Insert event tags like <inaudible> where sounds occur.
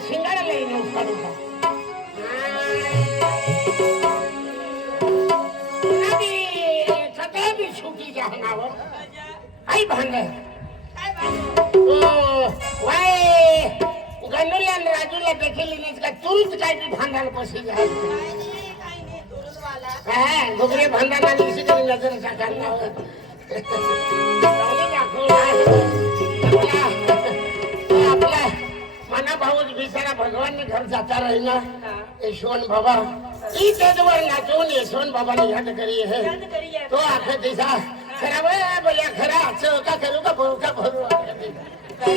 शिंगाडाला येऊन काढू का नदी सगळे बी सुटीच्या हाणावर आई भांड. वाय. गणुला आणि राजूला देखील का तूच काय बी भांडायला आहे. हा, घुगरे आणि इसी तरी नजरेच्या कानावर. <laughs> બહુ જ બિચારા ભગવાન ને ઘર જતા રહીના ઈશ્વર બાબા ઈ તેજવર નાચો ને ઈશ્વર બાબા ને યાદ કરીએ હે. તો આખે દિશા ખરા ભાઈ બોલ્યા ખરા ચોકા કરું કા ભરું કા ભરું